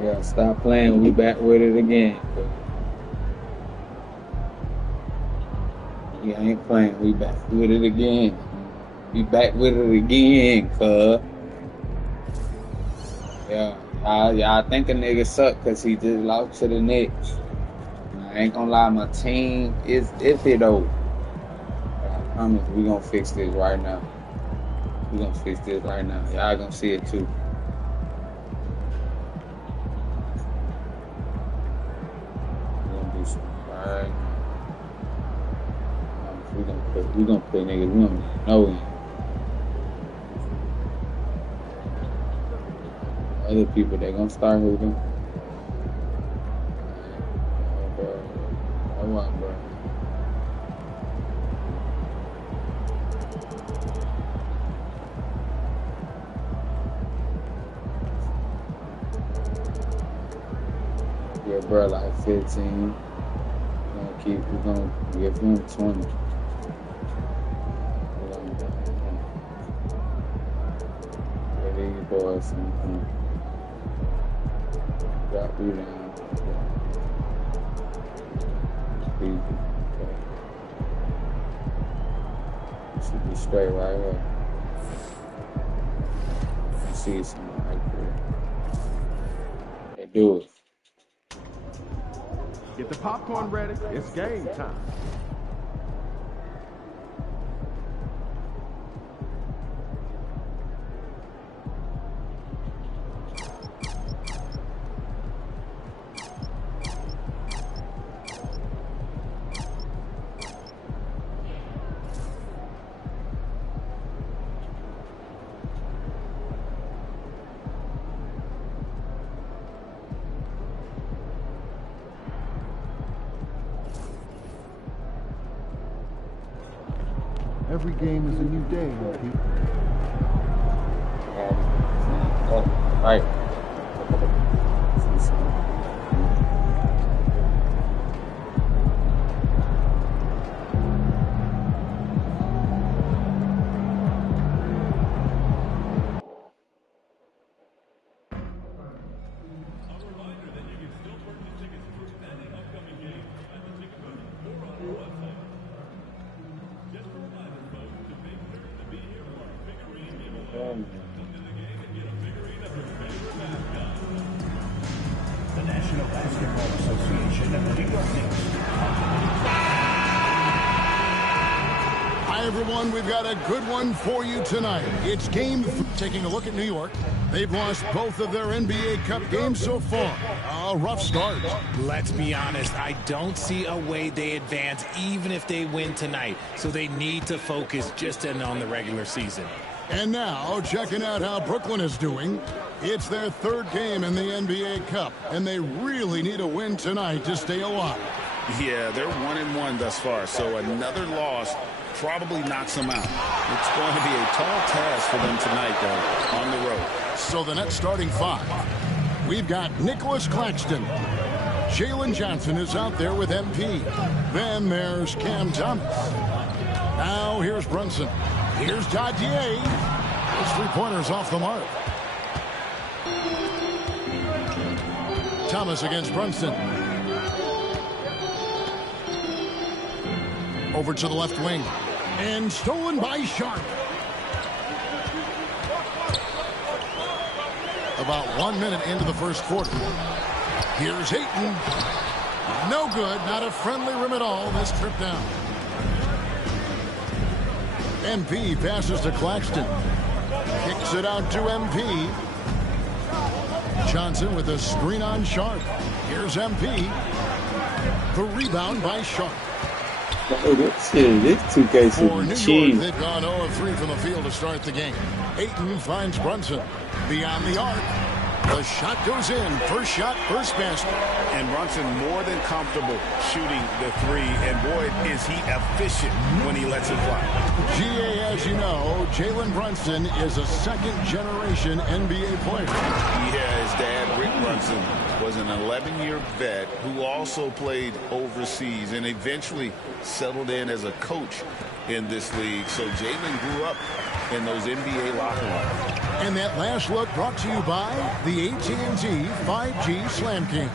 Yeah, stop playing. We back with it again. We ain't playing. We back with it again. We back with it again, cuz. Yeah, y'all think a nigga suck because he just lost to the Knicks. I ain't gonna lie, my team is iffy though. But I promise we gonna fix this right now. We gonna fix this right now. Y'all gonna see it too. We gonna do something right now. We gonna put niggas, we gonna know him. Other people, they gonna start hooping. Hold on, bro. Yeah, bro, like 15. We're gonna give him 20. Yeah, these boys, got rebound. Easy. Okay. Should be straight right here. I see something right there. They do it. Get the popcorn ready. It's game time. Every game is a new day, people. Right. The National Basketball Association of the New York Knicks. Hi, everyone. We've got a good one for you tonight. It's game 3. Taking a look at New York. They've lost both of their NBA Cup games so far. A rough start. Let's be honest, I don't see a way they advance even if they win tonight. So they need to focus just on the regular season. And now, checking out how Brooklyn is doing. It's their 3rd game in the NBA Cup, and they really need a win tonight to stay alive. Yeah, they're 1-1 thus far, so another loss probably knocks them out. It's going to be a tall task for them tonight, though, on the road. So the Nets starting 5. We've got Nicholas Claxton. Jalen Johnson is out there with MP. Then there's Cam Thomas. Now here's Brunson. Here's Dadier. His 3-pointers off the mark. Thomas against Brunson. Over to the left wing. And stolen by Sharp. About 1 minute into the first quarter. Here's Ayton. No good. Not a friendly rim at all this trip down. MP passes to Claxton. Kicks it out to MP. Johnson with a screen on Sharp. Here's MP. The rebound by Sharp. Oh, this 2K For New cheap. York, they've gone 0 of 3 from the field to start the game. Ayton finds Brunson. Beyond the arc. The shot goes in. First shot, first basket. And Brunson more than comfortable shooting the three. And boy, is he efficient when he lets it fly. GA, as you know, Jalen Brunson is a second-generation NBA player. Yeah, his dad, Rick Brunson, was an 11-year vet who also played overseas and eventually settled in as a coach in this league. So Jalen grew up in those NBA locker rooms. And that last look brought to you by the AT&T 5G Slam King.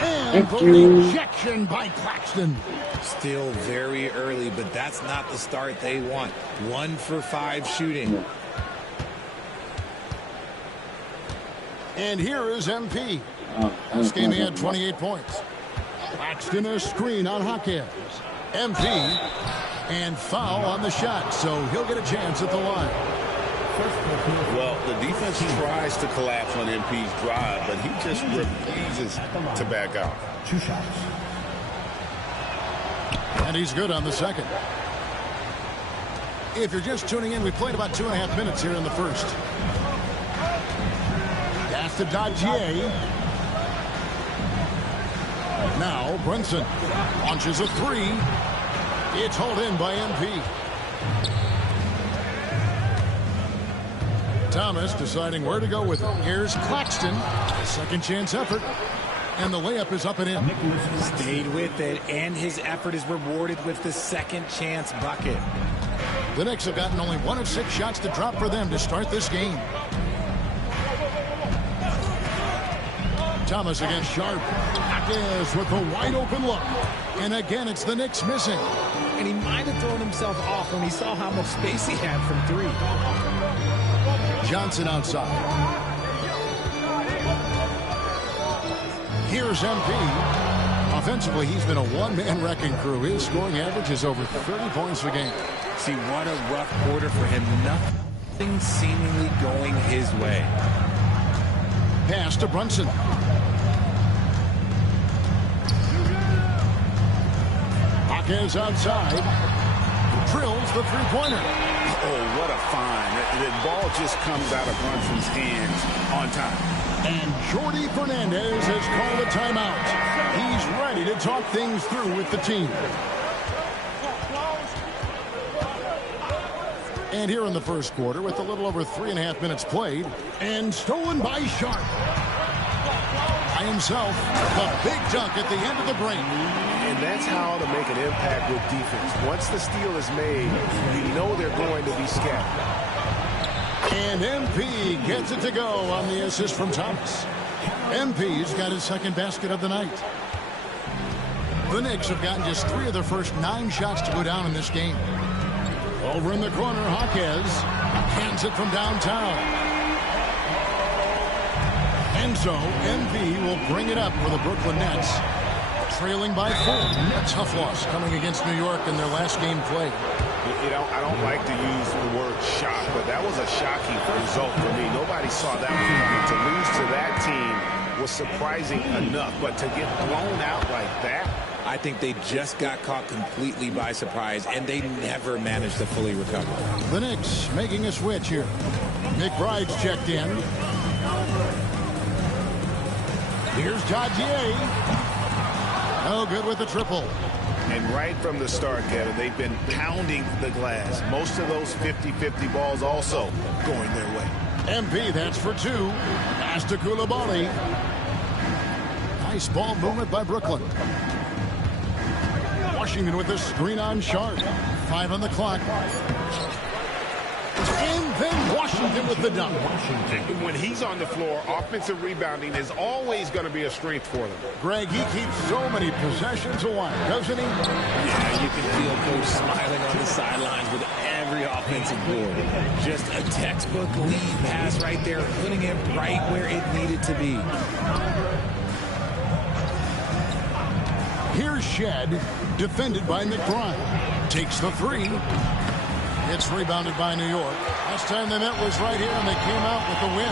And the rejection by Claxton. Still very early, but that's not the start they want. 1 for 5 shooting. And here is MP. This game he had 28 points. Claxton a screen on Jaquez. MP and foul on the shot, so he'll get a chance at the line. Well, the defense tries to collapse on MP's drive, but he just refuses to back out. 2 shots. And he's good on the second. If you're just tuning in, we played about 2.5 minutes here in the first. Pass to Dodgier. Now Brunson launches a 3. It's hauled in by MP. Thomas deciding where to go with it. Here's Claxton. Second chance effort. And the layup is up and in. Stayed with it, and his effort is rewarded with the second chance bucket. The Knicks have gotten only 1 of 6 shots to drop for them to start this game. Thomas against Sharp. Jaquez with a wide open look. And again, it's the Knicks missing. And he might have thrown himself off when he saw how much space he had from 3. Johnson outside. Here's MP. Offensively, he's been a one-man wrecking crew. His scoring average is over 30 points a game. See, what a rough quarter for him. Nothing seemingly going his way. Pass to Brunson. Jaquez outside. Drills the three-pointer. Oh, what a find. The ball just comes out of Brunson's hands on time. And Jordi Fernandez has called a timeout. He's ready to talk things through with the team. And here in the first quarter, with a little over 3.5 minutes played, and stolen by Sharp. By himself, the big dunk at the end of the break. And that's how to make an impact with defense. Once the steal is made, you know they're going to be scattered. And MP gets it to go on the assist from Thomas. MP's got his second basket of the night. The Knicks have gotten just 3 of their first 9 shots to go down in this game. Over in the corner, Jaquez hands it from downtown. And so MP will bring it up for the Brooklyn Nets. Trailing by 4. A tough loss coming against New York in their last game played. You know, I don't like to use the word shock, but that was a shocking result for me. Nobody saw that coming. To lose to that team was surprising enough, but to get blown out like that. I think they just got caught completely by surprise, and they never managed to fully recover. The Knicks making a switch here. McBride's checked in. Here's Dodgier. No good with the triple. And right from the start, Kevin, they've been pounding the glass. Most of those 50-50 balls also going their way. MP, that's for 2. Pass to Coulibaly. Nice ball movement by Brooklyn. Washington with the screen on Sharp. 5 on the clock. And then Washington with the dunk. When he's on the floor, offensive rebounding is always going to be a strength for them. Greg, he keeps so many possessions alive, doesn't he? Yeah, you can feel Coach smiling on the sidelines with every offensive board. Just a textbook lead pass right there, putting it right where it needed to be. Here's Shed, defended by McBride. Takes the 3. It's rebounded by New York. Last time they met was right here, and they came out with the win.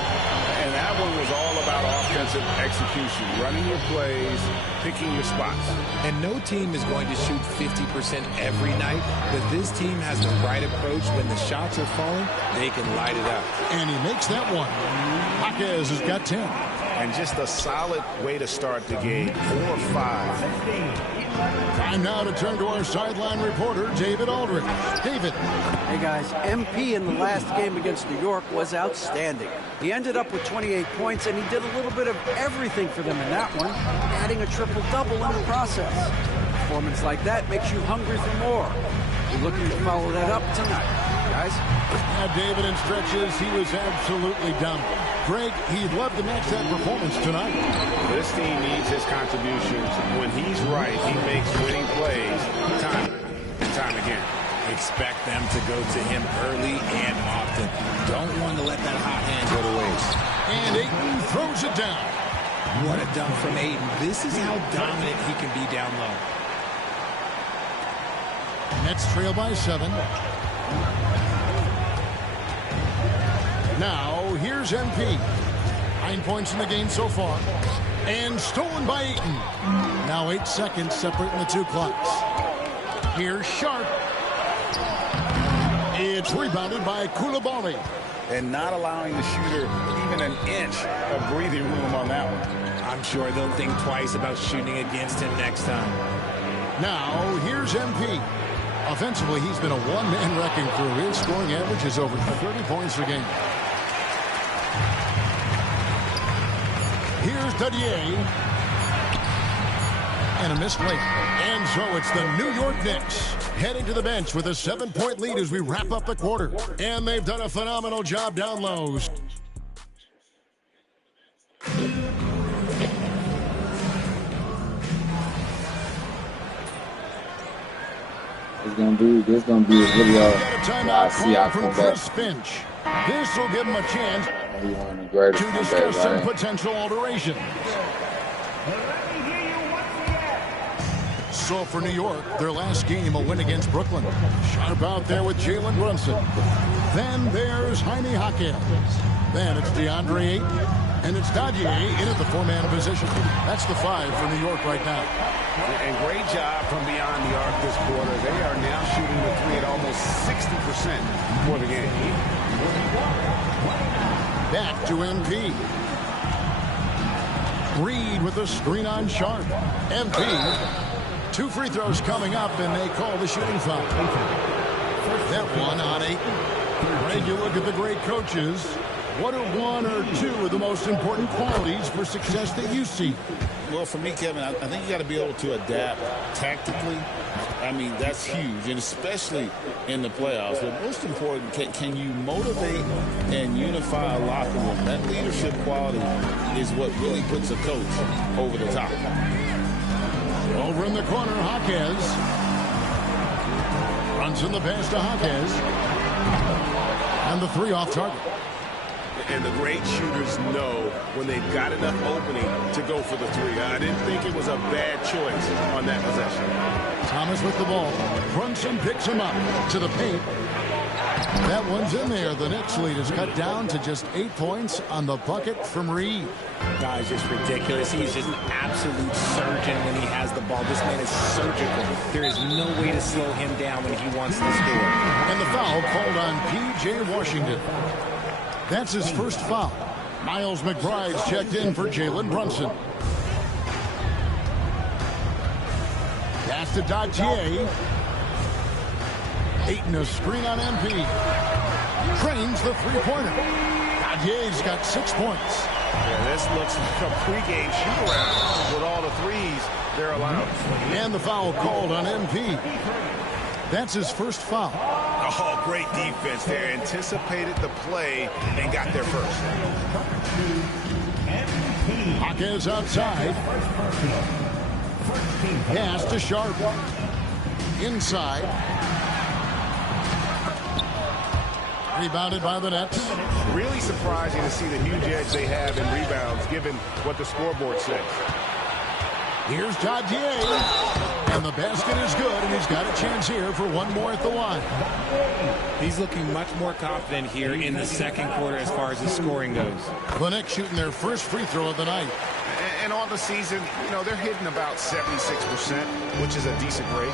And that one was all about offensive execution, running your plays, picking your spots. And no team is going to shoot 50% every night, but this team has the right approach. When the shots are falling, they can light it up. And he makes that one. Jaquez has got 10. And just a solid way to start the game. 4 or 5. Time now to turn to our sideline reporter, David Aldridge. David. Hey, guys. MP in the last game against New York was outstanding. He ended up with 28 points, and he did a little bit of everything for them in that one, adding a triple-double in the process. A performance like that makes you hungry for more. We're looking to follow that up tonight, guys. Now, David, in stretches, he was absolutely dominant. Greg, he'd love to match that performance tonight. This team needs his contributions. When he's right, he makes winning plays time and time again. Expect them to go to him early and often. Don't want to let that hot hand go to waste. And Ayton throws it down. What a dunk from Ayton. This is how dominant he can be down low. Nets trail by 7. Now, here's MP. 9 points in the game so far. And stolen by Ayton. Now 8 seconds separating the two clocks. Here's Sharp. It's rebounded by Coulibaly. And not allowing the shooter even an inch of breathing room on that one. I'm sure they'll think twice about shooting against him next time. Now, here's MP. Offensively, he's been a one-man wrecking crew. His scoring average is over 30 points a game. Here's Dadier. And a missed late. And so it's the New York Knicks heading to the bench with a 7-point lead as we wrap up the quarter. And they've done a phenomenal job down low. This gonna be a video. I see I come back. Finch. This will give him a chance One of the greatest to discuss some right? potential alterations. So for New York, their last game, a win against Brooklyn. Sharp out there with Jalen Brunson. Then there's Jaime Jaquez. Then it's DeAndre Ayton. And it's Dadier in at the 4-man position. That's the 5 for New York right now. And great job from beyond the arc this quarter. They are now shooting the 3 at almost 60% for the game. Back to MP. Reed with a screen on Sharp. MP. 2 free throws coming up, and they call the shooting foul. That one on Ayton. Greg, you look at the great coaches. What are 1 or 2 of the most important qualities for success that you see? Well, for me, Kevin, I think you got to be able to adapt tactically. I mean, that's huge, and especially in the playoffs. But most important, can you motivate and unify a locker room? That leadership quality is what really puts a coach over the top. Over in the corner, Jaquez. Runs in the pass to Jaquez. And the 3 off target. And the great shooters know when they've got enough opening to go for the 3. I didn't think it was a bad choice on that possession. Thomas with the ball. Brunson picks him up to the paint. That one's in there. The Knicks lead is cut down to just 8 points on the bucket from Reed. Guy's just ridiculous. He's just an absolute surgeon when he has the ball. This man is surgical. There is no way to slow him down when he wants to score. And the foul called on P.J. Washington. That's his first foul. Miles McBride's checked in for Jalen Brunson. Pass to Dadier. Ayton a screen on MP. Trains the 3-pointer. Dadier's got 6 points. Yeah, this looks like a pregame shoot-around with all the 3s they're allowed. And the foul called on MP. That's his first foul. Oh, great defense there. Anticipated the play and got there first. Jaquez outside. Pass to Sharp. Inside. Rebounded by the Nets. Really surprising to see the huge edge they have in rebounds given what the scoreboard says. Here's Dadier. And the basket is good, and he's got a chance here for one more at the line. He's looking much more confident here in the second quarter as far as his scoring goes. The Knicks shooting their first free throw of the night. And on the season, you know, they're hitting about 76%, which is a decent rate.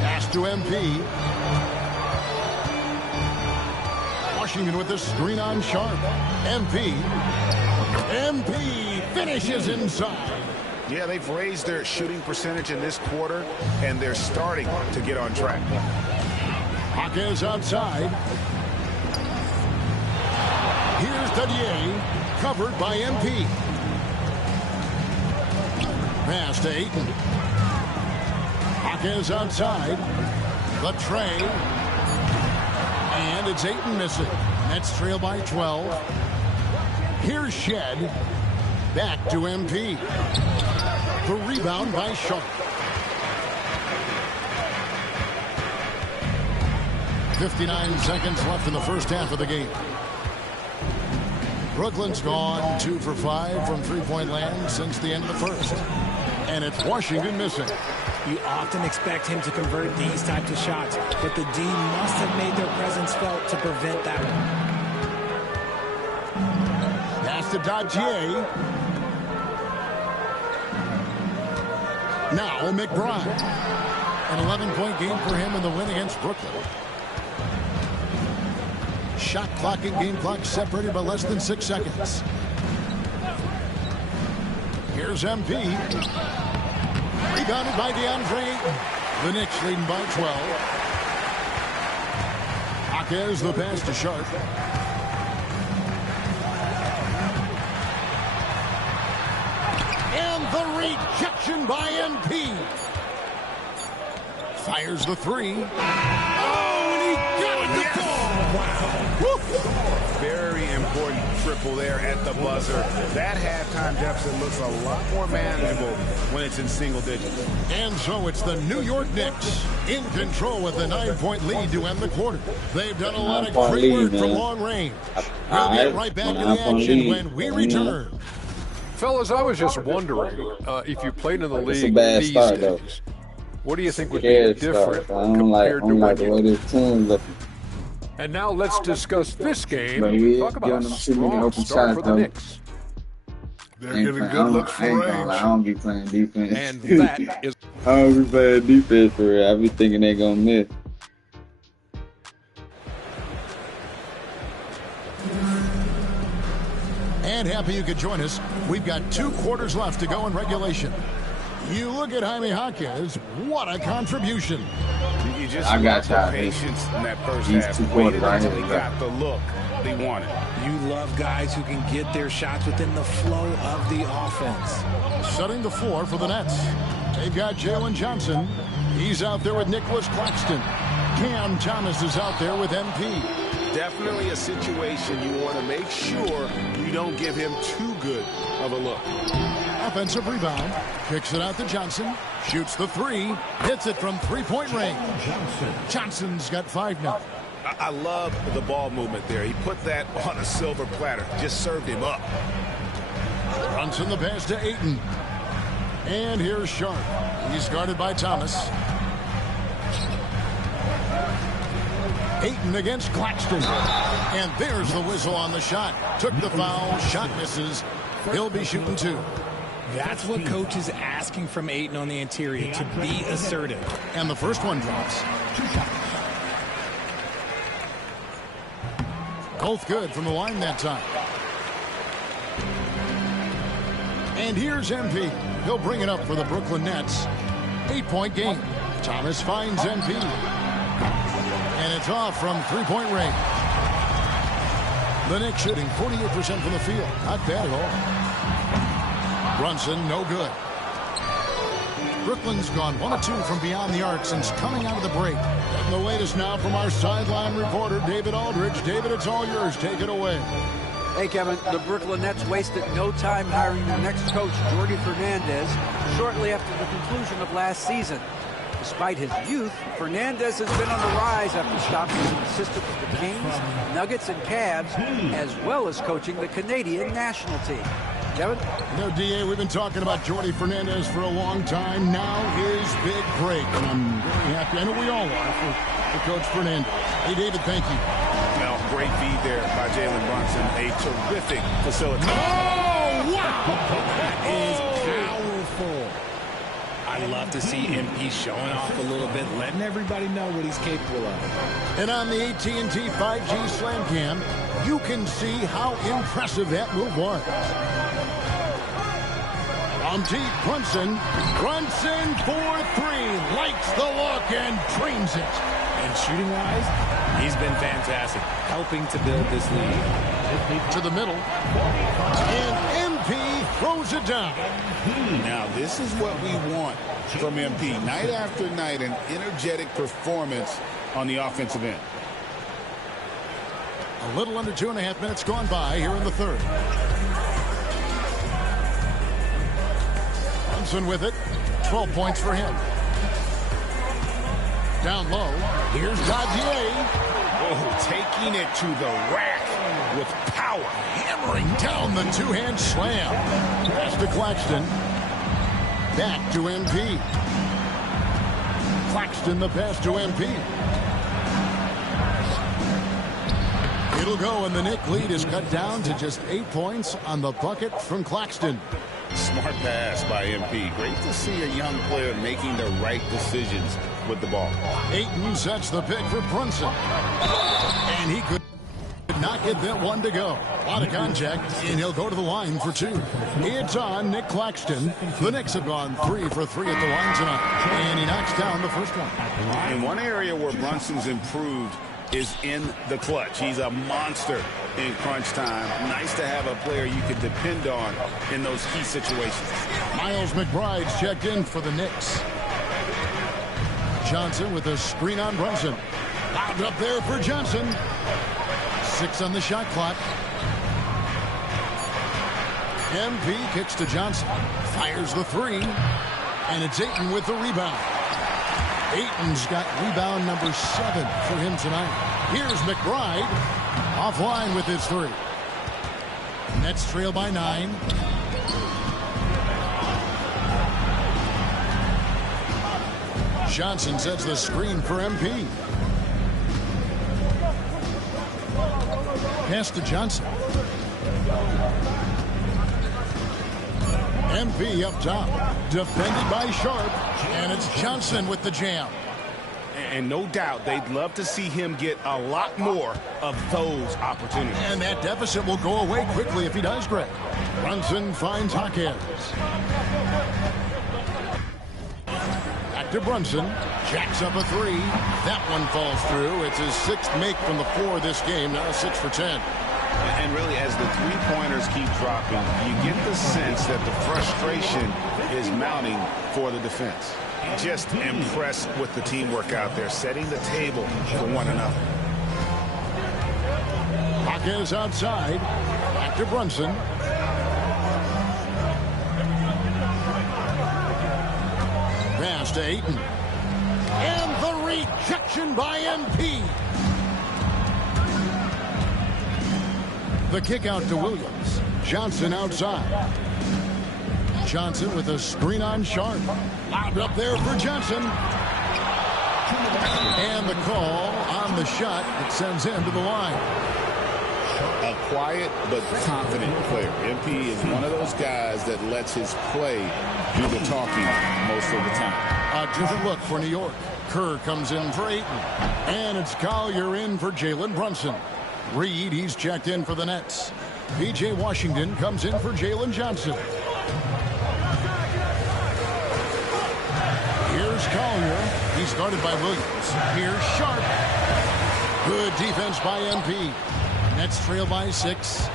Pass to MP. Washington with the screen on Sharp. MP finishes inside. Yeah, they've raised their shooting percentage in this quarter, and they're starting to get on track. Hawkins outside. Here's Dadier, covered by MP. Pass to Ayton. Hawkins outside. The tray. And it's Ayton missing. Nets trail by 12. Here's Shed. Back to MP. The rebound by Sharp. 59 seconds left in the first half of the game. Brooklyn's gone 2 for 5 from three-point land since the end of the first. And it's Washington missing. You often expect him to convert these types of shots, but the D must have made their presence felt to prevent that one. Pass to Dadier. Now McBride. An 11-point game for him in the win against Brooklyn. Shot clock and game clock separated by less than 6 seconds. Here's MP. Rebounded by DeAndre Ayton. The Knicks leading by 12. Hawkins the pass to Sharp. And the rejection by MP. Fires the three. Oh, and he got it to go. Wow. Very important triple there at the buzzer. That halftime deficit looks a lot more manageable when it's in single digits. And so it's the New York Knicks in control with a 9-point lead to end the quarter. They've done a lot of great work from long range. We'll get right back to the action when we return. Fellas, I was just wondering if you played in the league It's a bad these start, days, though. what do you think would be Scared different start. I don't like compared to when the way you... this team looking. And now let's discuss this game. But we Talk about a giving them too many strong open start shots, for the though. Knicks. They're getting good looks for I ain't gonna lie, I range. don't be playing defense. And that is... I don't be playing defense for real. I be thinking they gonna miss. And happy you could join us. We've got 2 quarters left to go in regulation. You look at Jaime Hawkins. What a contribution. You just I got love the y'all. patience in that first These half. 2 Waited quarters right until here, he bro. got the look they wanted. You love guys who can get their shots within the flow of the offense. Setting the floor for the Nets. They've got Jalen Johnson. He's out there with Nicholas Claxton. Cam Thomas is out there with MP. Definitely a situation you want to make sure you don't give him too good of a look. Offensive rebound. Kicks it out to Johnson. Shoots the 3. Hits it from 3-point range. Johnson's got 5 now. I love the ball movement there. He put that on a silver platter. Just served him up. Brunson the pass to Ayton. And here's Sharp. He's guarded by Thomas. Ayton against Claxton. And there's the whistle on the shot. Took the foul. Shot misses. He'll be shooting 2. That's what coach is asking from Ayton on the interior, to be assertive. And the first one drops. Both good from the line that time. And here's MP. He'll bring it up for the Brooklyn Nets. 8-point game. Thomas finds MP. And it's off from 3-point range. The Knicks shooting 48% from the field. Not bad at all. Brunson, no good. Brooklyn's gone 1 of 2 from beyond the arc since coming out of the break. And the latest now from our sideline reporter, David Aldridge. David, it's all yours. Take it away. Hey, Kevin, the Brooklyn Nets wasted no time hiring their next coach, Jordi Fernandez, shortly after the conclusion of last season. Despite his youth, Fernandez has been on the rise after stopping as an assistant with the Kings, Nuggets, and Cavs, as well as coaching the Canadian national team. Kevin? You know, D.A., we've been talking about Jordi Fernandez for a long time. Now his big break, and I'm very happy. I know we all are for Coach Fernandez. Hey, David, thank you. Well, great feed there by Jalen Brunson. A terrific facilitator. Oh, wow! That is powerful. I love to see MP showing off a little bit, letting everybody know what he's capable of. And on the AT&T 5G Slam Cam, you can see how impressive that move was. On deep, Brunson for three, likes the look and drains it. And shooting-wise, he's been fantastic, helping to build this lead. To the middle, and MP throws it down. Now, this is what we want from MP. Night after night, an energetic performance on the offensive end. A little under 2.5 minutes gone by here in the third. Brunson with it. 12 points for him. Down low. Here's Gazier. Oh, taking it to the rack with power. Hammering down the two-hand slam. Pass to Claxton. Back to MP. Claxton the pass to MP. It'll go, and the Knick lead is cut down to just 8 points on the bucket from Claxton. Smart pass by MP. Great to see a young player making the right decisions with the ball. Ayton sets the pick for Brunson. And he could not get that one to go. A lot of contact, and he'll go to the line for two. It's on Nick Claxton. The Knicks have gone 3 for 3 at the line tonight. And he knocks down the first one. And one area where Brunson's improved is in the clutch. He's a monster in crunch time. Nice to have a player you can depend on in those key situations. Miles McBride's checked in for the Knicks. Johnson with a screen on Brunson. Lobbed up there for Johnson. 6 on the shot clock. MP kicks to Johnson. Fires the 3. And it's Ayton with the rebound. Ayton's got rebound number 7 for him tonight. Here's McBride. Offline with his 3. Nets trail by 9. Johnson sets the screen for MP. Pass to Johnson. MP up top. Defended by Sharp. And it's Johnson with the jam. And no doubt they'd love to see him get a lot more of those opportunities. And that deficit will go away quickly if he does, Greg. Brunson finds Jaquez. Back to Brunson. Jacks up a 3. That one falls through. It's his 6th make from the floor this game. Now 6 for 10. And really, as the three-pointers keep dropping, you get the sense that the frustration is mounting for the defense. Just impressed with the teamwork out there, setting the table for one another. Jaquez outside. Back to Brunson. Pass to Ayton. And the rejection by MP. The kick out to Williams. Johnson outside. Johnson with a screen on Sharp. Lobbed up there for Johnson. And the call on the shot that sends him to the line. A quiet but confident player. MP is one of those guys that lets his play do the talking most of the time. A different look for New York. Kerr comes in for Ayton. And it's Collier in for Jalen Brunson. Reed, he's checked in for the Nets. P.J. Washington comes in for Jalen Johnson. Here's Collier. He's guarded by Williams. Here's Sharp. Good defense by MP. Nets trail by 6.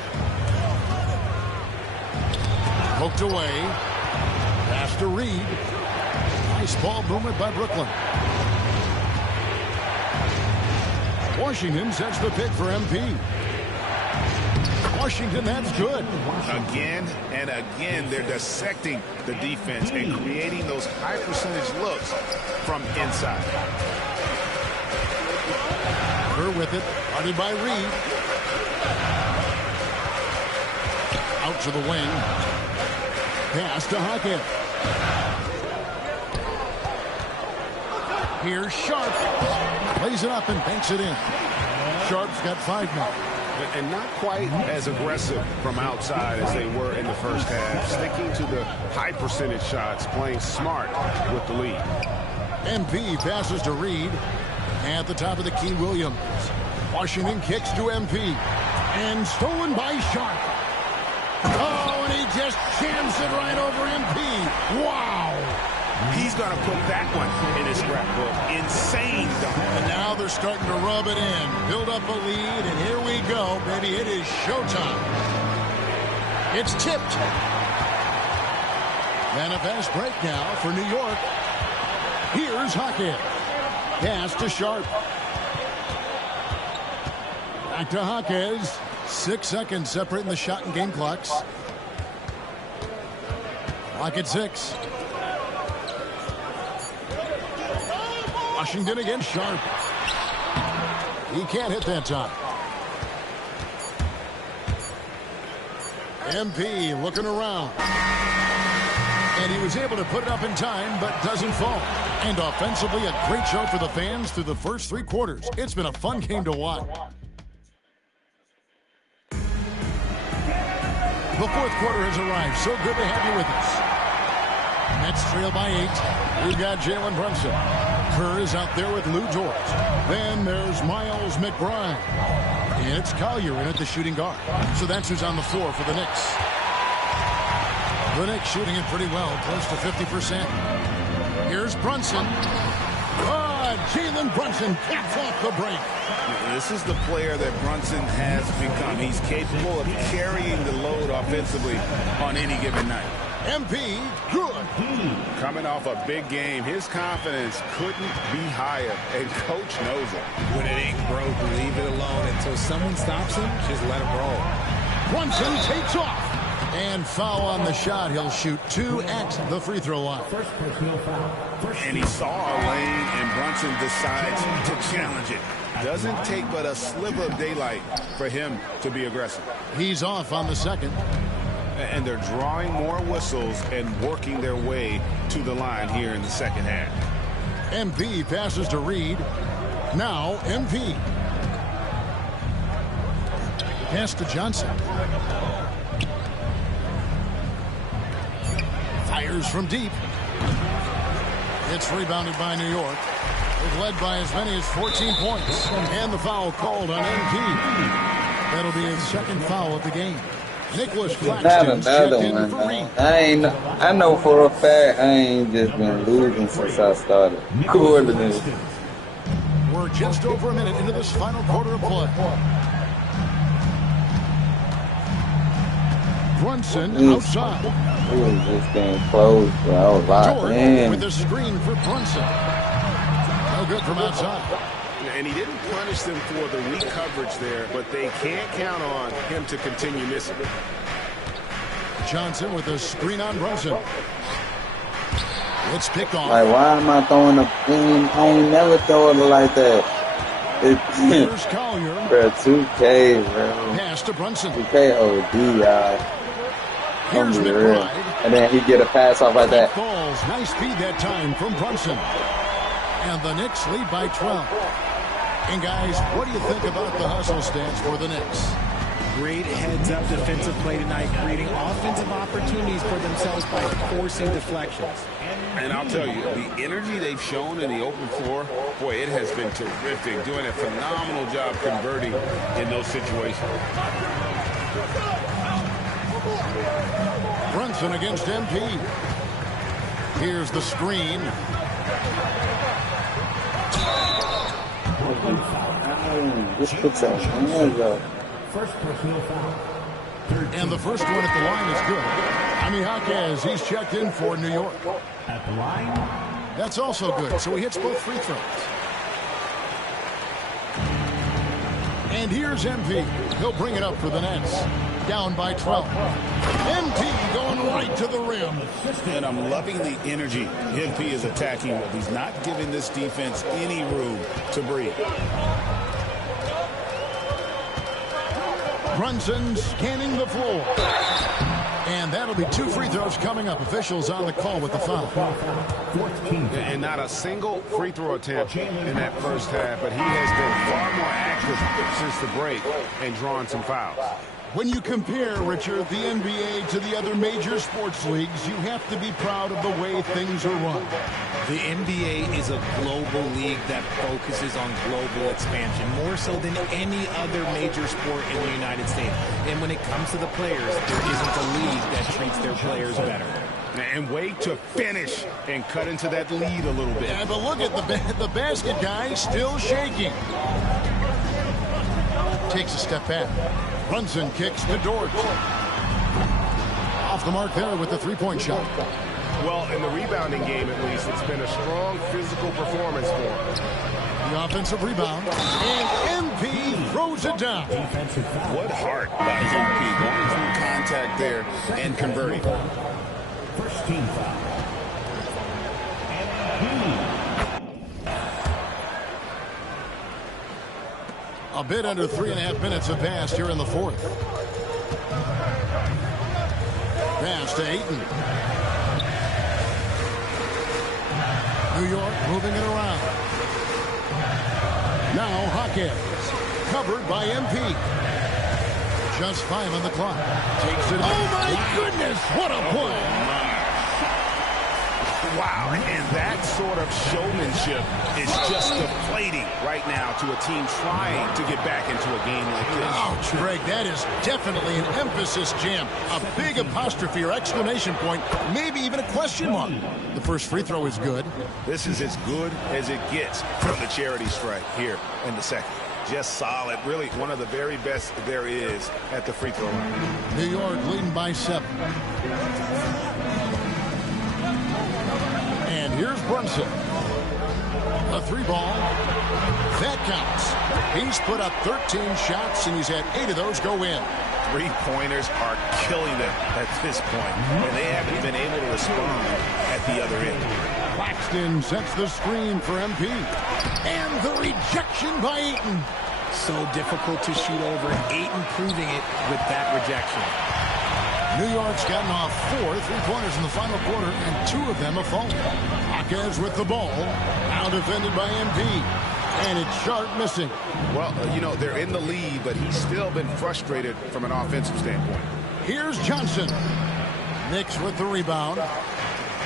Poked away. Pass to Reed. Nice ball movement by Brooklyn. Washington sets the pick for MP. Washington, that's good. Again and again, they're dissecting the defense and creating those high percentage looks from inside. Kerr with it, guarded by Reed. to the wing. Pass to Hackett. Here's Sharp. Lays it up and banks it in. Sharp's got 5 now. And not quite as aggressive from outside as they were in the first half. Sticking to the high percentage shots, playing smart with the lead. MP passes to Reed. At the top of the key, Williams. Washington kicks to MP. And stolen by Sharp. Oh, and he just jams it right over MP. Wow. He's going to put that one in his scrapbook. Insane dunk. And now they're starting to rub it in. Build up a lead, and here we go, baby. It is showtime. It's tipped. And a fast break now for New York. Here's Hackett. Pass to Sharp. Back to Hawkins. 6 seconds separating the shot and game clocks. Clock at 6. Washington against Sharp. He can't hit that time. MP looking around. And he was able to put it up in time, but doesn't fall. And offensively, a great show for the fans through the first 3 quarters. It's been a fun game to watch. The 4th quarter has arrived. So good to have you with us. Nets trail by 8. We've got Jalen Brunson. Kerr is out there with Lou George. Then there's Miles McBride. And it's Collier in at the shooting guard. So that's who's on the floor for the Knicks. The Knicks shooting it pretty well, close to 50%. Here's Brunson. Jalen Brunson caps off the break. This is the player that Brunson has become. He's capable of carrying the load offensively on any given night. MP, good. Coming off a big game, his confidence couldn't be higher, and coach knows it. When it ain't broke, leave it alone until someone stops him. Just let him roll. Brunson takes off. And foul on the shot. He'll shoot 2 at the free throw line. And he saw a lane, and Brunson decides to challenge it. Doesn't take but a sliver of daylight for him to be aggressive. He's off on the second. And they're drawing more whistles and working their way to the line here in the second half. MP passes to Reed. Now MP. Pass to Johnson. Fires from deep. It's rebounded by New York. They've led by as many as 14 points. And the foul called on MP. That'll be his 2nd foul of the game. Nicholas Claxton checked in for Reed. I know for a fact I ain't just been losing since I started. We're just over a minute into this final quarter of play. Brunson outside. It was just getting close, but I was locked in. With the screen for Brunson. No good from outside. And he didn't punish them for the weak coverage there, but they can't count on him to continue missing. Johnson with a screen on Brunson. It's picked off. Like, why am I throwing a thing? I ain't never throwing it like that. Here's Collier. Bro, 2K, bro. Pass to Brunson. 2K OD, y'all. Here's McBride. And then he get a pass off like that. Balls. Nice speed that time from Brunson. And the Knicks lead by 12. And guys, what do you think about the hustle stance for the Knicks? Great heads-up defensive play tonight, creating offensive opportunities for themselves by forcing deflections. And I'll tell you, the energy they've shown in the open floor, boy, it has been terrific. Doing a phenomenal job converting in those situations. Brunson against MP. Here's the screen. Just put some hands up. First personal foul. And the first one at the line is good. Jaime Jaquez, he's checked in for New York. At the line. That's also good, so he hits both free throws. And here's MP. He'll bring it up for the Nets. Down by 12. MP going right to the rim. And I'm loving the energy MP is attacking with. He's not giving this defense any room to breathe. Brunson scanning the floor. And that'll be 2 free throws coming up. Officials on the call with the foul. And not a single free throw attempt in that first half, but he has been far more active since the break and drawn some fouls. When you compare, Richard, the NBA to the other major sports leagues, you have to be proud of the way things are run. The NBA is a global league that focuses on global expansion, more so than any other major sport in the United States. And when it comes to the players, there isn't a league that treats their players better. And wait to finish and cut into that lead a little bit. Yeah, but look at the basket guy still shaking. Takes a step back. Brunson kicks to Dort. Off the mark there with the three-point shot. Well, in the rebounding game, at least, it's been a strong physical performance for him. The offensive rebound. And MP throws it down. What heart by MP going through contact there and converting. First team foul. A bit under 3.5 minutes have passed here in the fourth. Pass to Ayton. New York moving it around. Now Hawkins. Covered by MP. Just 5 on the clock. Takes it. Oh my goodness! What a play! Wow, and that sort of showmanship is just deflating right now to a team trying to get back into a game like this. Ouch, Greg, that is definitely an emphasis jam. A big apostrophe or exclamation point, maybe even a question mark. The first free throw is good. This is as good as it gets from the charity strike here in the second. Just solid, really one of the very best there is at the free throw line. New York leading by 7. And here's Brunson. A 3-ball. That counts. He's put up 13 shots, and he's had 8 of those go in. Three-pointers are killing them at this point, and they haven't been able to respond at the other end. Claxton sets the screen for MP. And the rejection by Ayton. So difficult to shoot over, and Ayton proving it with that rejection. New York's gotten off 4 3-pointers in the final quarter, and 2 of them have fallen. Hawkins with the ball. Now defended by MP. And it's Sharp missing. Well, you know, they're in the lead, but he's still been frustrated from an offensive standpoint. Here's Johnson. Knicks with the rebound.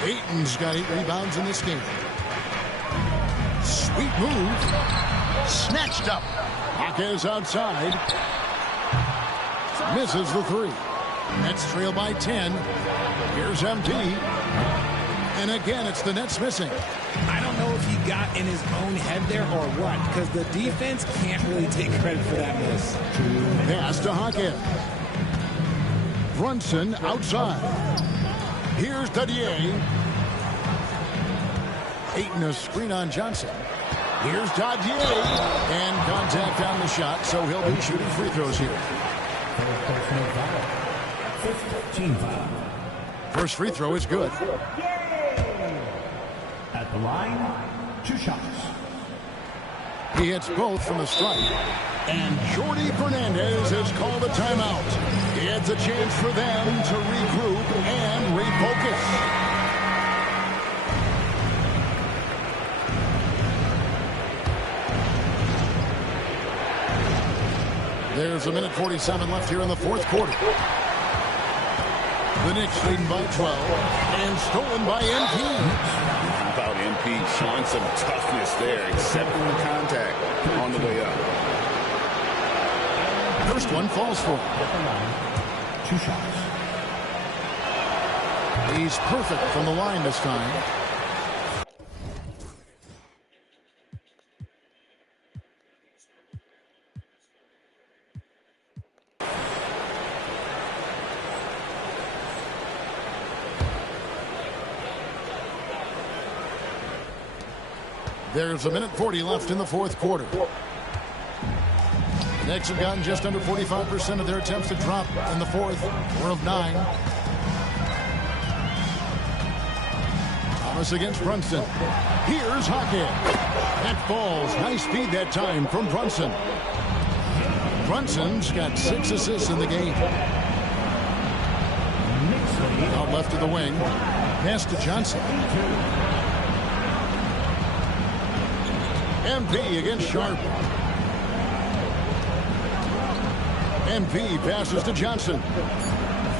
Ayton's got 8 rebounds in this game. Sweet move. Snatched up. Hawkins outside. Misses the 3. Nets trail by 10. Here's MP. And again, it's the Nets missing. I don't know if he got in his own head there or what, because the defense can't really take credit for that miss. Pass to Hawkins. Brunson outside. Here's Dadier. Ayton a screen on Johnson. Here's Dadier. And contact on the shot, so he'll be shooting free throws here. Team foul. First free throw is good. At the line, 2 shots. He hits both from the strike. And Jordi Fernandez has called a timeout. It's a chance for them to regroup and refocus. There's a minute 47 left here in the fourth quarter. The Knicks leading by 12 and stolen by MP. How about MP showing some toughness there, accepting the contact on the way up. First one falls for him. 2 shots. He's perfect from the line this time. There's a minute 40 left in the fourth quarter. The Knicks have gotten just under 45% of their attempts to drop in the fourth. 4 of 9. Thomas against Brunson. Here's Hawkins. That falls. Nice speed that time from Brunson. Brunson's got 6 assists in the game. Out left of the wing. Pass to Johnson. MP against Sharp. MP passes to Johnson.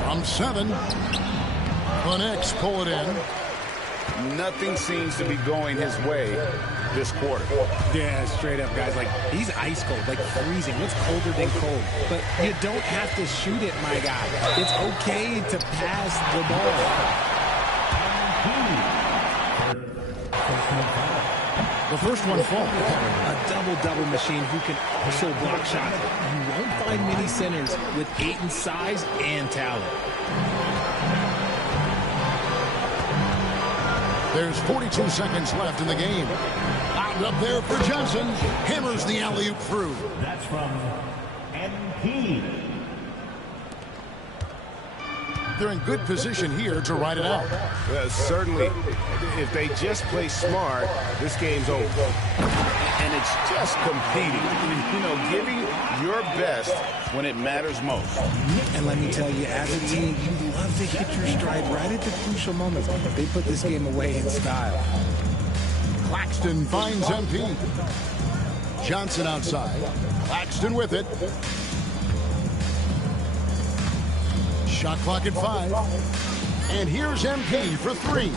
From 7. The Knicks pull it in. Nothing seems to be going his way this quarter. Yeah, straight up, guys. Like, he's ice cold, like freezing. What's colder than cold? But you don't have to shoot it, my guy. It's okay to pass the ball. The first one falls. A double-double machine who can also block shots. You won't find many centers with 8 in size and talent. There's 42 seconds left in the game. Out up there for Johnson. Hammers the alley-oop through. That's from MP. They're in good position here to ride it out. Certainly, if they just play smart, this game's over. And it's just competing. You know, giving your best when it matters most. And let me tell you, as a team, you love to hit your stride right at the crucial moments. They put this game away in style. Claxton finds MP. Johnson outside. Claxton with it. Shot clock at 5. And here's MP for 3.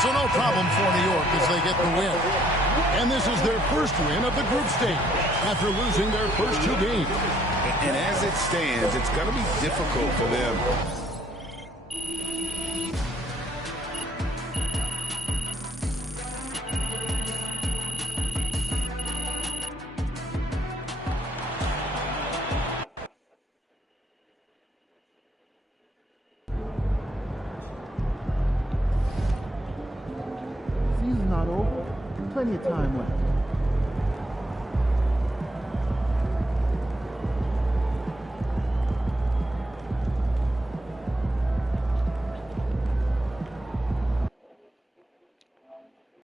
So no problem for New York as they get the win. And this is their first win of the group stage after losing their first 2 games. And as it stands, it's going to be difficult for them. Season's not over. Plenty of time left.